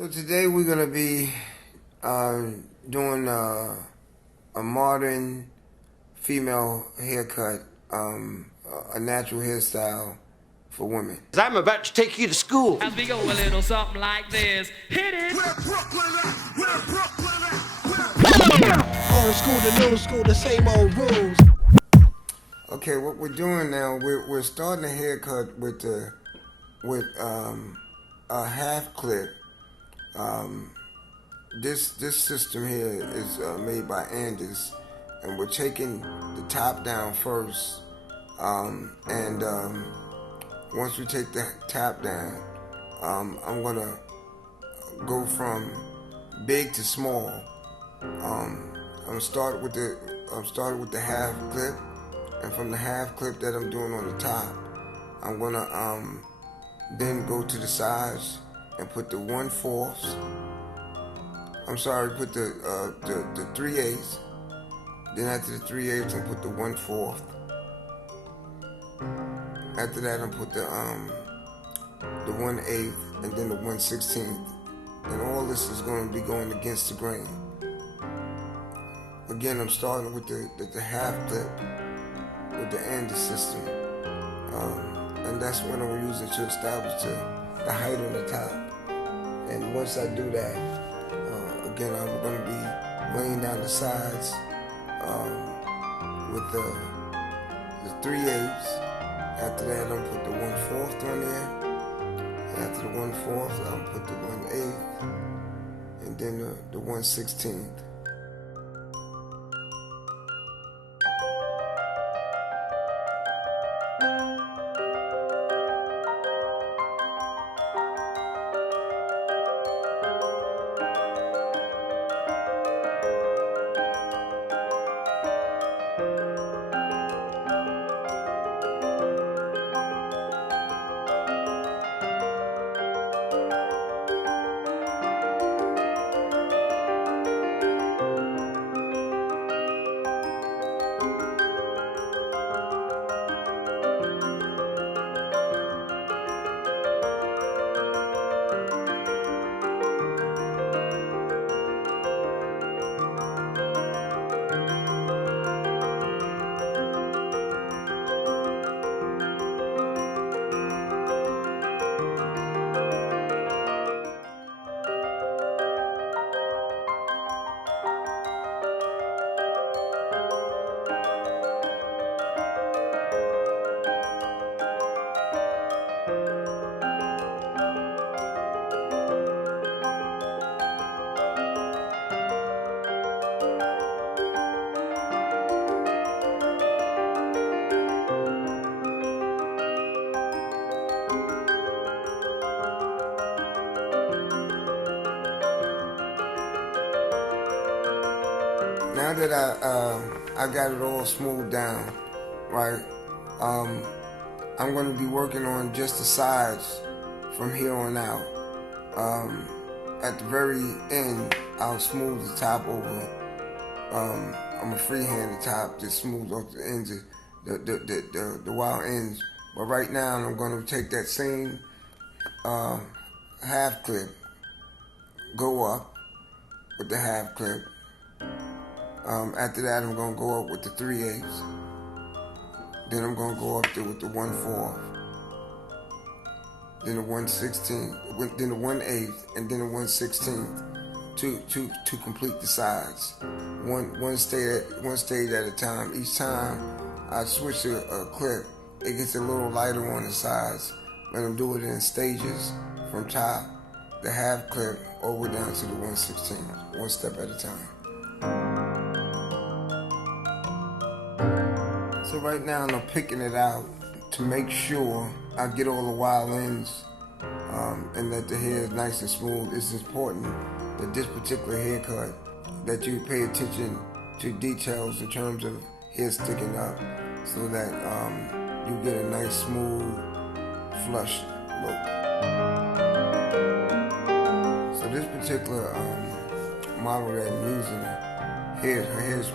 So today we're gonna be doing a modern female haircut, a natural hairstyle for women. I'm about to take you to school. As we go a little something like this. Hit it! Where Brooklyn at? Where Brooklyn at? Old school to new school, the same old rules. Okay, what we're doing now, we're starting a haircut with a half clip. This system here is made by Anders, and we're taking the top down first, and once we take the top down, I'm gonna go from big to small. I'm starting with the half clip, and from the half clip that I'm doing on the top, I'm gonna then go to the sides and put the 1/4. I'm sorry, put the 3/8. Then after the 3/8, I'll put the 1/4. After that, I'll put the 1/8 and then the 1/16. And all this is going to be going against the grain. Again, I'm starting with the half clip with the Anders system, and that's what I'm using to establish the height on the top. And once I do that, again, I'm going to be laying down the sides with the 3/8. After that, I'm going to put the 1/4 on there. And after the 1/4, I'm going to put the 1/8, and then the 1/16. Now that I got it all smoothed down, right? I'm going to be working on just the sides from here on out. At the very end, I'll smooth the top over. I'm a freehand the top, just smooth off the ends, the wild ends. But right now, I'm going to take that same half clip, go up with the half clip. After that, I'm going to go up with the 3/8. Then I'm going to go up there with the 1/4. Then the 1/16. Then the 1/8, and then the 1/16 to complete the sides. One stage at a time. Each time I switch a clip, it gets a little lighter on the sides. Let them do it in stages from top, the half clip, all the way down to the 1/16. One step at a time. So right now I'm picking it out to make sure I get all the wild ends and that the hair is nice and smooth. It's important that this particular haircut, that you pay attention to details in terms of hair sticking up, so that you get a nice smooth flush look. So this particular model that I'm using, her hair's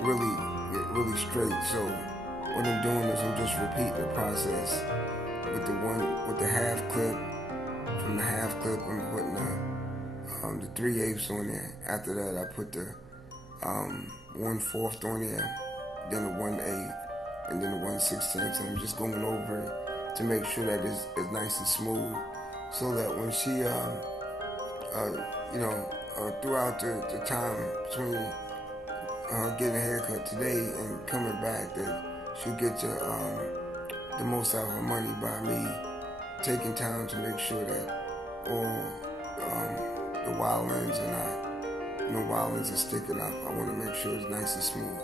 really straight. So what I'm doing is I'm just repeating the process with the half clip from the half clip. I'm putting the 3/8 on there. After that, I put the 1/4 on there, then the 1/8, and then the 1/16. So I'm just going over it to make sure that it's nice and smooth, so that when she, throughout the time between getting a haircut today and coming back, that she'll get the most out of her money by me taking time to make sure that all the wild ends are not, wild ends are sticking up. I want to make sure it's nice and smooth.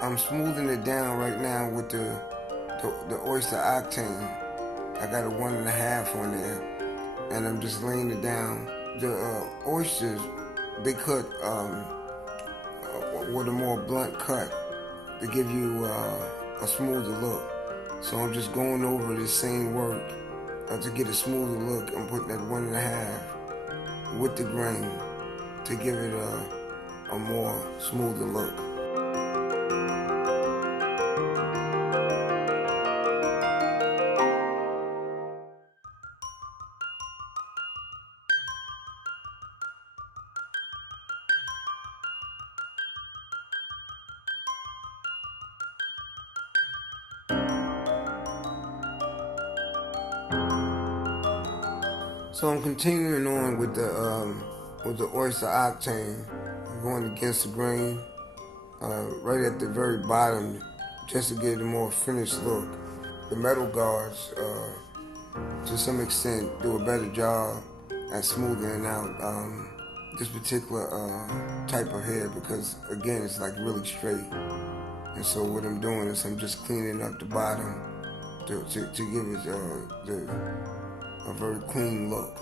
I'm smoothing it down right now with the oyster octane. I got a 1.5 on there, and I'm just laying it down. The oysters, they cut with a more blunt cut to give you a smoother look. So I'm just going over the same work to get a smoother look. I'm putting that 1.5 with the grain to give it a more smoother look. So I'm continuing on with the oyster octane. I'm going against the grain right at the very bottom, just to get a more finished look. The metal guards, to some extent, do a better job at smoothing out this particular type of hair, because again, it's like really straight. And so what I'm doing is I'm just cleaning up the bottom to give it a very clean look.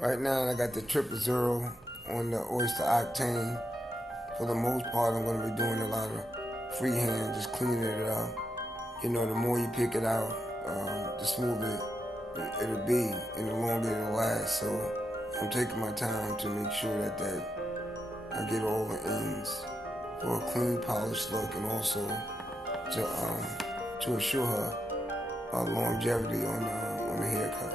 Right now I got the 000 on the oyster octane. For the most part, I'm going to be doing a lot of freehand, just cleaning it up. The more you pick it out, the smoother it'll be and the longer it'll last. So I'm taking my time to make sure that I get all the ends for a clean, polished look, and also to assure her longevity on the haircut.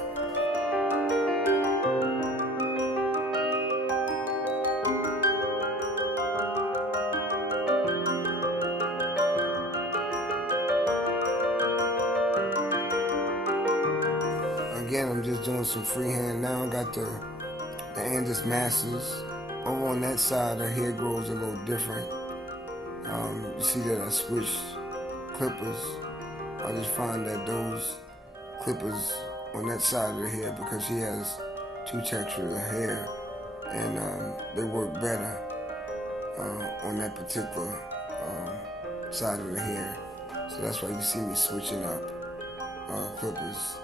Again, I'm just doing some freehand now. I got the Andis Masters. Over on that side, her hair grows a little different. You see that I switched clippers. I just find that those clippers on that side of the hair, because she has two textures of hair, and they work better on that particular side of the hair. So that's why you see me switching up clippers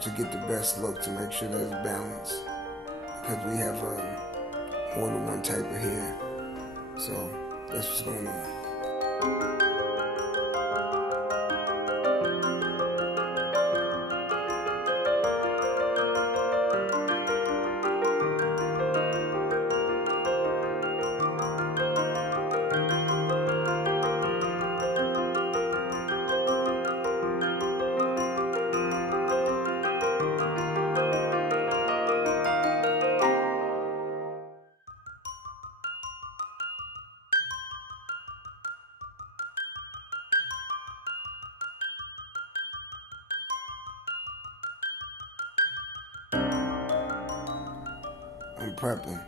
to get the best look, to make sure that it's balanced, because we have more than one type of hair. So that's what's going on. I'm prepping.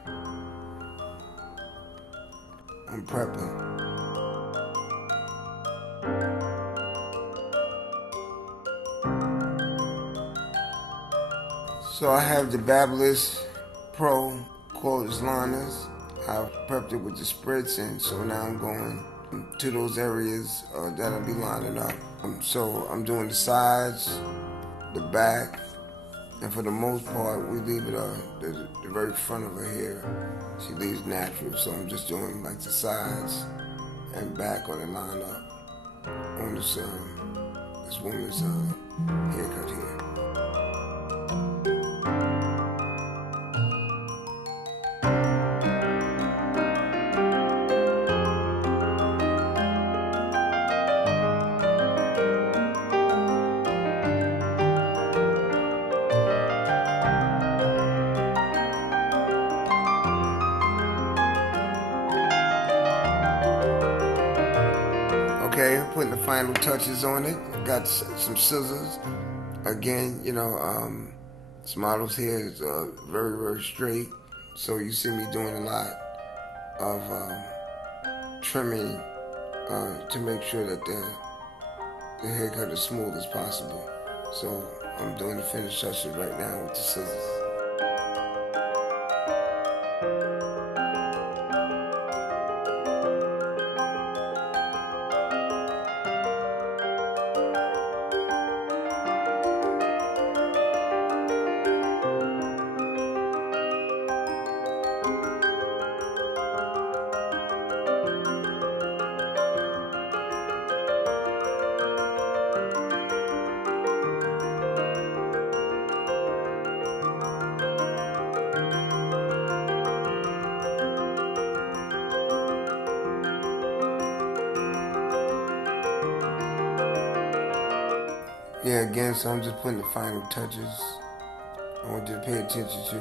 I'm prepping. So I have the Babyliss Pro cordless liners. I've prepped it with the spritz, and so now I'm going to those areas that I'll be lining up. So I'm doing the sides, the back, and for the most part, we leave it the very front of her hair. She leaves natural, so I'm just doing like the sides and back on the line up on this woman's haircut here. Okay, I'm putting the final touches on it. Got some scissors. Again, this model's hair is very, very straight. So you see me doing a lot of trimming to make sure that the haircut is smooth as possible. So I'm doing the finished touches right now with the scissors. Yeah, again, so I'm just putting the final touches. I want you to pay attention to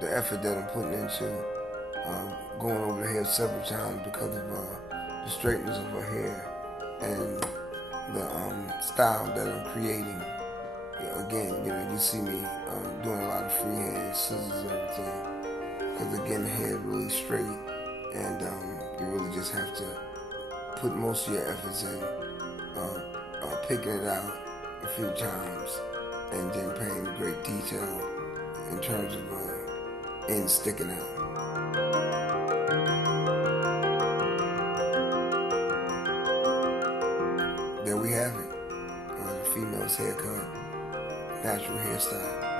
the effort that I'm putting into going over the hair several times because of the straightness of her hair and the style that I'm creating. Yeah, again, you see me doing a lot of freehand, scissors, and everything. Because again, the hair is really straight, and you really just have to put most of your efforts in picking it out a few times and then paying great detail in terms of ends sticking out. There we have it, the female's haircut, natural hairstyle.